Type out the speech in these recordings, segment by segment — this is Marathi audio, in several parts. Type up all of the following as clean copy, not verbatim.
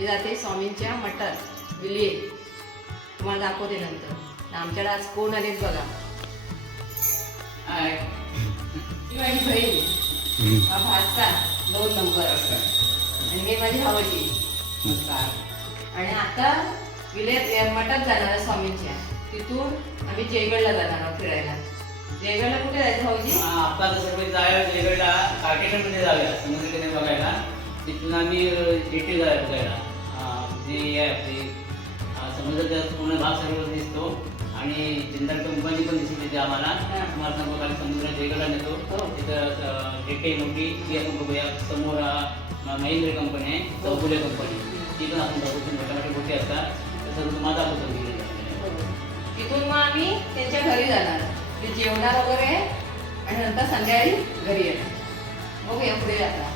मी जाते स्वामींच्या मठात विले, तुम्हाला दाखवते नंतर. आमच्याकडे आज कोण आलेत बघा. ही माझी बहीण, हा भाचा 2 नंबर आणि हे माझी भावजी. आणि आता विलेत मठात जाणार आहे स्वामींच्या. तिथून आम्ही जयगडला जाणार आहोत फिरायला. जयगडला कुठे जायचं भाऊजी? आता सर्व जाऊया जयगडला, काटेश्वरमध्ये जाऊया समुद्रकिनारे बघायला. तिथून आम्ही जेटी जाऊया बघायला. जे आहे आपली समुद्राचा पूर्ण भाग सर्व दिसतो आणि जिंदाल कंपनी पण दिसते तिथे आम्हाला. तुम्हाला सांगू खाली समुद्रात जयगडला नेतो. तिथं जेटी मोठी ती आपण बघूया. समोर महिंद्र कंपनी आहे, चौगुले कंपनी, ती पण आपण बघू. मोठ्या मोठ्या गोष्टी असतात तर सर्व तुम्हाला दाखवतो. तिथून मग आम्ही त्यांच्या घरी जाणार, ते जेवणार वगैरे आणि नंतर संध्याकाळी घरी येणार. बघूया पुढे आता.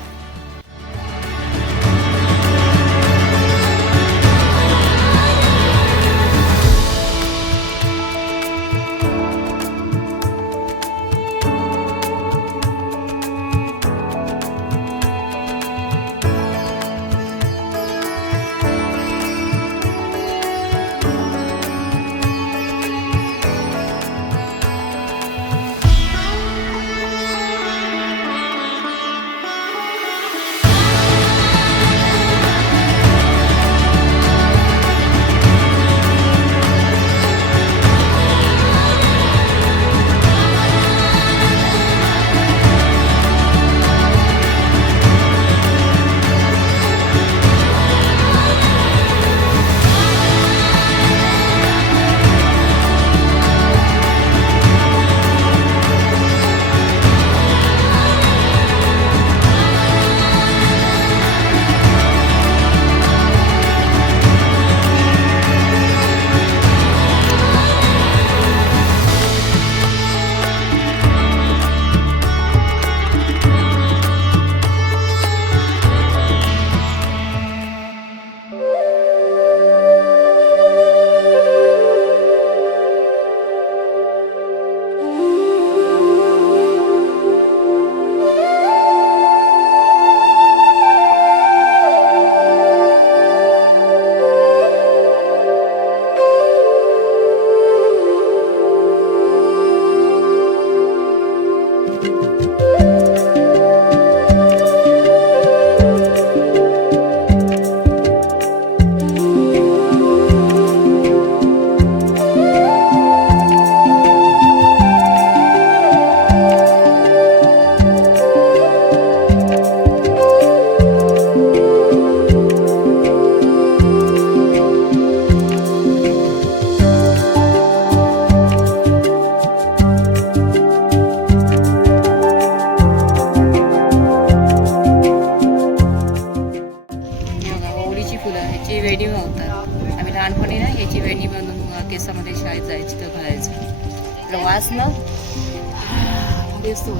ह्याची वेणी होतात. आम्ही लहानपणी ना ह्याची वेणी बनवून केसामध्ये शाळेत जायची तर घालायचं. वास ना दिसतो.